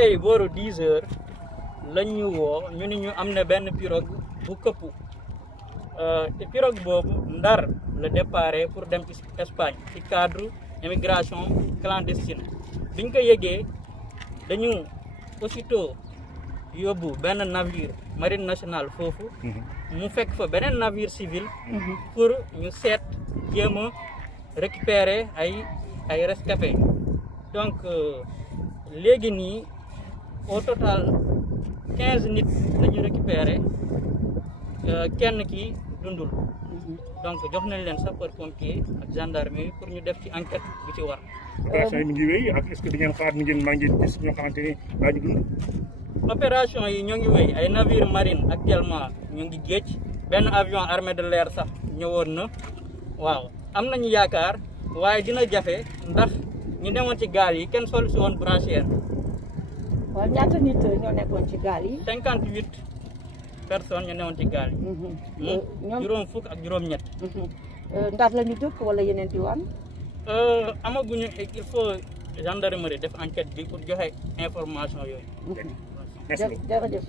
tey booru 10 heures lañ ñu woo ñu ni ñu am na benn pirogue bu këppu te pirogue boobu Ndar la déparé pour dem Espagne ci cadre immigration clandestine biñ ko yëgee dañu aussitôt yóbbu benn navire marine nationale foofu mu fekk fa beneen navire civil pour ñu seet jéem a récupérer ay rescapés donc léegi nii au total 15 nit la ñu récupéré kenn ki dundul donc jox nañ leen sapeur pompier ak gendarmerie pour ñu def ci enquête bu ci war. opération yi mi ngi wéy ak est-ce que di ngeen xaar ni ngeen maa ngi gis ñoo xamante ni daañu dund. opération yi ñoo ngi wéy ay navire marine actuellement ñu ngi géej benn avion armée de l'air sax ñëwoon na waaw am nañu yaakaar waaye dina jafe ndax ñu demoon ci gaal yi kenn sol si woon brassière. waaw ñaata nit ñoo nekkoon ci gaal yi. 58 personnes ñu newoon ci gaal yi. juróom fukk ak juróom-ñett. Ndar la ñu dëkk wala yeneen diwaan. amaguñu il faut gendarmerie def enquête bi pour joxe information yooyu. merci beaucoup jërëjëf.